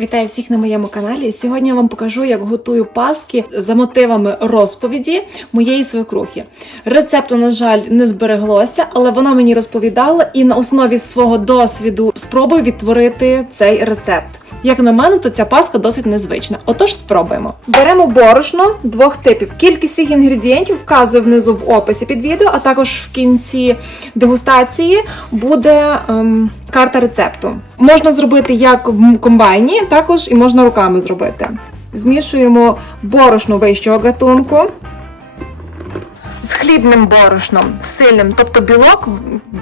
Вітаю всіх на моєму каналі. Сьогодні я вам покажу, як готую паски за мотивами розповіді моєї свекрухи. Рецепту, на жаль, не збереглося, але вона мені розповідала і на основі свого досвіду спробую відтворити цей рецепт. Як на мене, то ця паска досить незвична. Отож, спробуємо. Беремо борошно двох типів. Кількість цих інгредієнтів вказую внизу в описі під відео, а також в кінці дегустації буде ем, карта рецепту. Можна зробити як в комбайні, також і можна руками зробити. Змішуємо борошно вищого гатунку. З хлібним борошном, сильним, тобто білок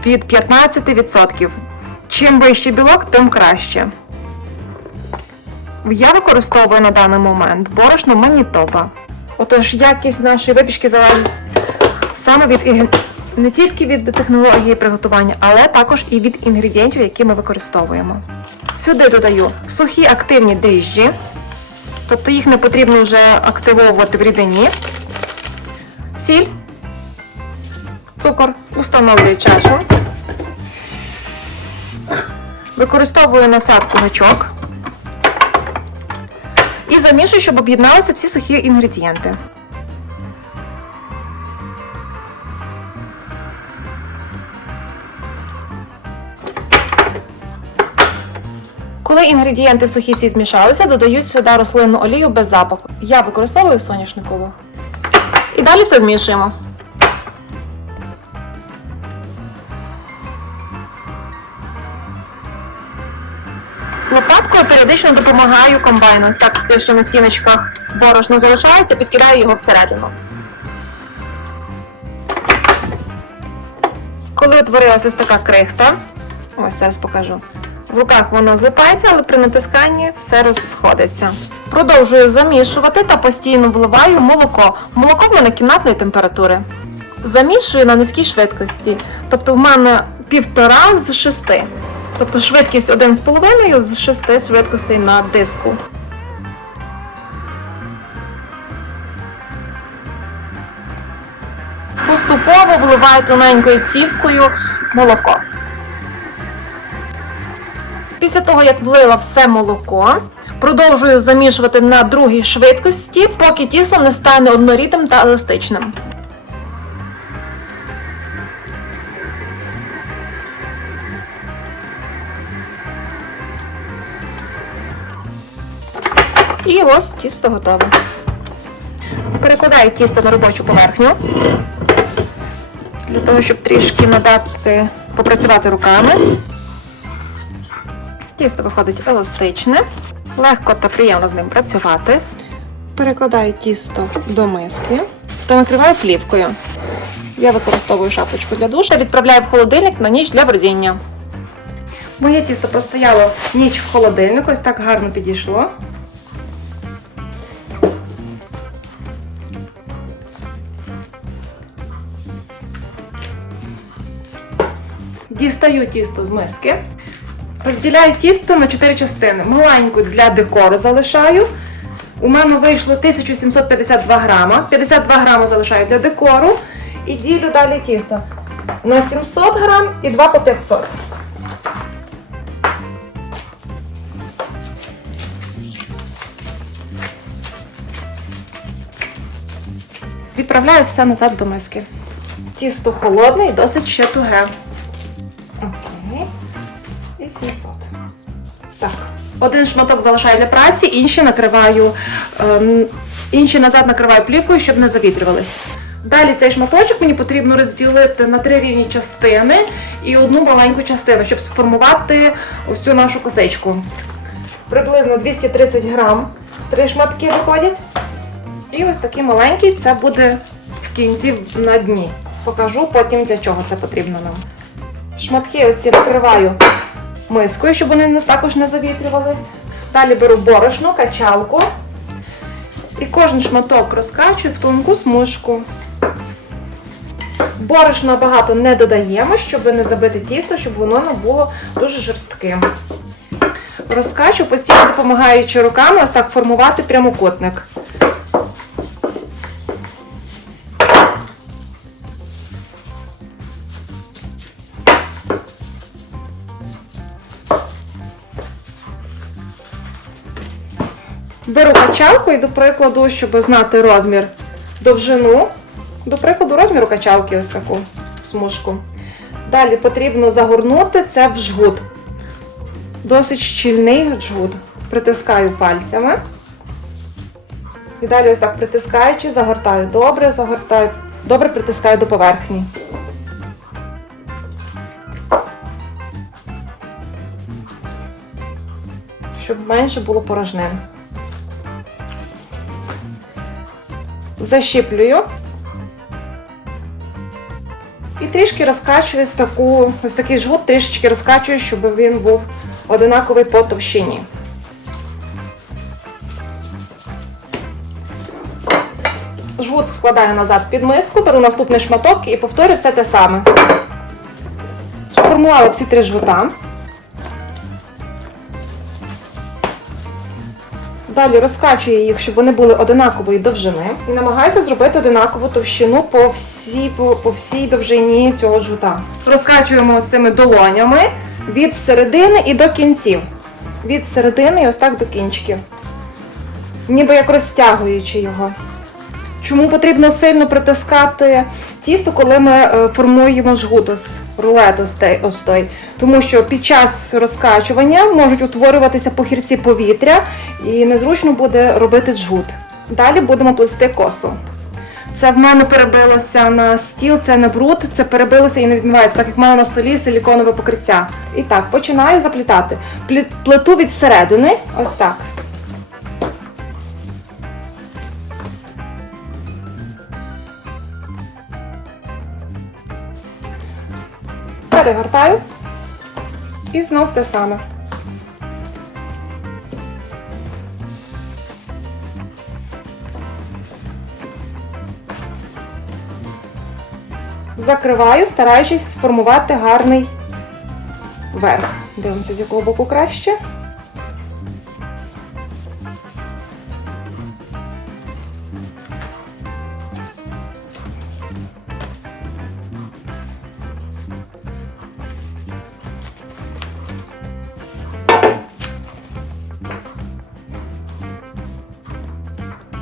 від 15%. Чим вищий білок, тим краще. Я використовую на даний момент борошно Манітоба. Отож, якість нашої випічки залежить саме від не тільки від технології приготування, але також і від інгредієнтів, які ми використовуємо. Сюди додаю сухі активні дріжджі, тобто їх не потрібно вже активовувати в рідині. Сіль, цукор, установлюю чашу. Використовую насадку гачок. І замішую, щоб об'єдналися всі сухі інгредієнти. Коли інгредієнти сухі всі змішалися, додаю сюди рослинну олію без запаху. Я використовую соняшникову. І далі все змішуємо. Лопаткою періодично допомагаю комбайну. Ось так це що на стіночках борошно залишається, підкидаю його всередину. Коли утворилася ось така крихта, ось зараз покажу. В руках вона злипається, але при натисканні все розсходиться. Продовжую замішувати та постійно вливаю молоко. Молоко в мене кімнатної температури. Замішую на низькій швидкості. Тобто в мене півтора з шести. Тобто швидкість 1,5 з 6 швидкостей на диску. Поступово вливаю тоненькою цівкою молоко. Після того, як влила все молоко, продовжую замішувати на другій швидкості, поки тісто не стане однорідним та еластичним. Ось тісто готове. Перекладаю тісто на робочу поверхню. Для того, щоб трішки надати попрацювати руками. Тісто виходить еластичне, легко та приємно з ним працювати. Перекладаю тісто до миски та накриваю плівкою. Я використовую шапочку для душа, відправляю в холодильник на ніч для бродіння. Моє тісто простояло ніч в холодильнику, ось так гарно підійшло. Дістаю тісто з миски. Розділяю тісто на 4 частини. Маленьку для декору залишаю. У мене вийшло 1752 грама. 52 грама залишаю для декору. І ділю далі тісто на 700 грам і 2 по 500. Відправляю все назад до миски. Тісто холодне і досить ще туге. Один шматок залишаю для праці, інші накриваю, ем, інші назад накриваю плівкою, щоб не завітрювались. Далі цей шматочок мені потрібно розділити на три рівні частини і одну маленьку частину, щоб сформувати ось цю нашу косичку. Приблизно 230 грам. Три шматки виходять. І ось такий маленький це буде в кінці на дні. Покажу потім для чого це потрібно нам. Шматки оці накриваю мискою, щоб вони також не завітрювались. Далі беру борошно, качалку. І кожен шматок розкачую в тонку смужку. Борошна багато не додаємо, щоб не забити тісто, щоб воно не було дуже жорстким. Розкачу, постійно допомагаючи руками ось так формувати прямокутник. Беру качалку і, до прикладу, щоб знати розмір довжину, до прикладу, розміру качалки, ось таку смужку. Далі потрібно загорнути це в жгут. Досить щільний джгут. Притискаю пальцями. І далі ось так притискаючи, загортаю добре, загортаю, добре притискаю до поверхні. Щоб менше було порожнин. Защіплюю. І трішки розкачую ось таку, ось такий жгут, трішечки розкачую, щоб він був одинаковий по товщині. Жгут складаю назад під миску, беру наступний шматок і повторюю все те саме. Сформувала всі три жгута. Далі розкачую їх, щоб вони були одинакової довжини. І намагаюся зробити одинакову товщину по всій, по, по всій довжині цього жгута. Розкачуємо цими долонями від середини і до кінців. Від середини і ось так до кінчиків. Ніби як розтягуючи його. Чому потрібно сильно притискати тісто, коли ми е, формуємо жгут, рулет ось той- Тому що під час розкачування можуть утворюватися похірці повітря і незручно буде робити джгут. Далі будемо плести косу. Це в мене перебилося на стіл, це не бруд, це перебилося і не відмивається, так як в мене на столі силіконове покриття. І так, починаю заплітати. Плі- Плету від середини, ось так. Перегортаю. І знов те саме. Закриваю, стараючись сформувати гарний верх. Дивимося, з якого боку краще.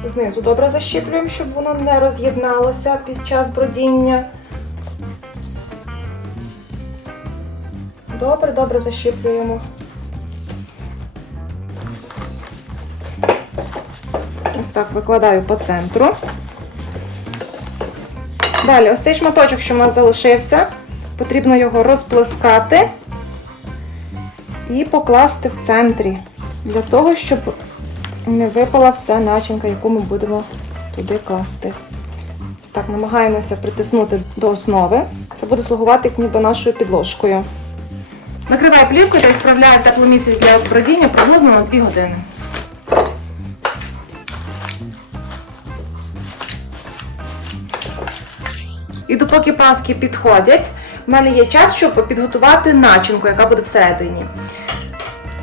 Знизу добре защіплюємо, щоб воно не роз'єдналося під час бродіння. Добре, добре защіплюємо. Ось так викладаю по центру. Далі, ось цей шматочок, що в нас залишився, потрібно його розплескати і покласти в центрі, для того, щоб не випала вся начинка, яку ми будемо туди класти. Ось так, намагаємося притиснути до основи. Це буде слугувати ніби нашою підложкою. Накриваю плівкою та відправляю в тепле для бродіння приблизно на 2 години. І допоки паски підходять, в мене є час, щоб підготувати начинку, яка буде всередині.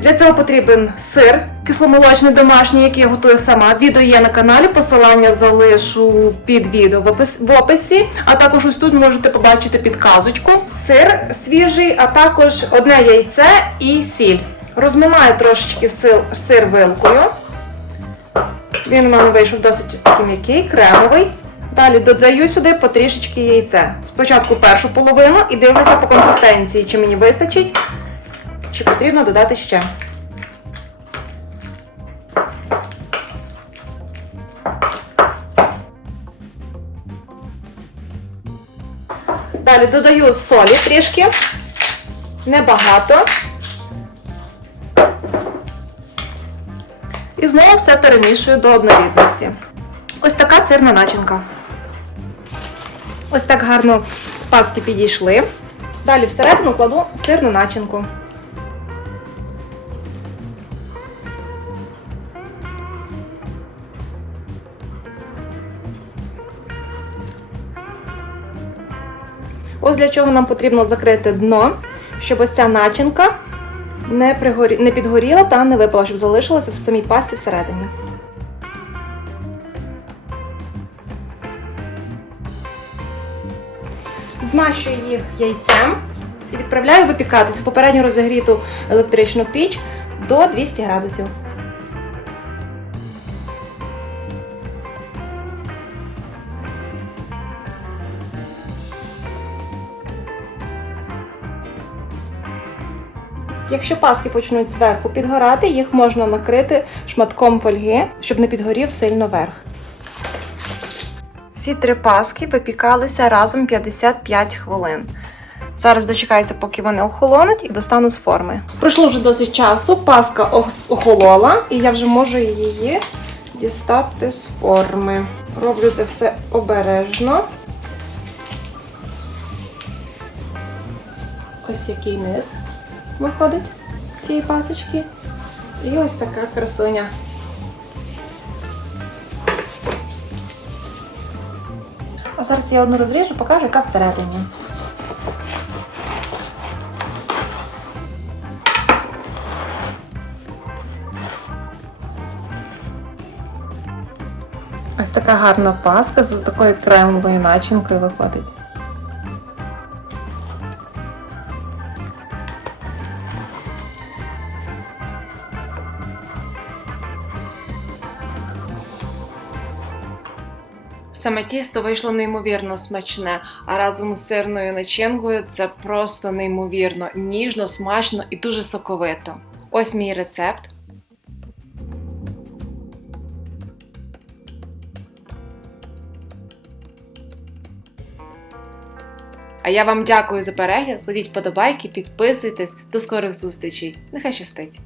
Для цього потрібен сир кисломолочний домашній, який я готую сама. Відео є на каналі, посилання залишу під відео в описі. А також ось тут можете побачити підказочку. Сир свіжий, а також одне яйце і сіль. Розминаю трошечки сил- сир вилкою. Він у мене вийшов досить такий м'який, кремовий. Далі додаю сюди потрішечки яйце. Спочатку першу половину і дивлюся по консистенції, чи мені вистачить, чи потрібно додати ще. Далі додаю солі трішки, небагато. І знову все перемішую до однорідності. Ось така сирна начинка. Ось так гарно паски підійшли. Далі всередину кладу сирну начинку. Ось для чого нам потрібно закрити дно, щоб ось ця начинка не, пригорі... не підгоріла та не випала, щоб залишилася в самій пасті всередині. Змащую їх яйцем і відправляю випікатися в попередньо розігріту електричну піч до 200 градусів. Якщо паски почнуть зверху підгорати, їх можна накрити шматком фольги, щоб не підгорів сильно верх. Всі три паски випікалися разом 55 хвилин. Зараз дочекаюся, поки вони охолонуть і достану з форми. Пройшло вже досить часу, паска охолола, і я вже можу її дістати з форми. Роблю це все обережно. Ось який низ виходить цієї пасочки. І ось така красуня. А зараз я одну розріжу, покажу, яка всередині. Ось така гарна паска з такою кремовою начинкою виходить. Саме тісто вийшло неймовірно смачне, а разом з сирною начинкою це просто неймовірно, ніжно, смачно і дуже соковито. Ось мій рецепт. А я вам дякую за перегляд. Кладіть подобайки, підписуйтесь. До скорих зустрічей. Нехай щастить!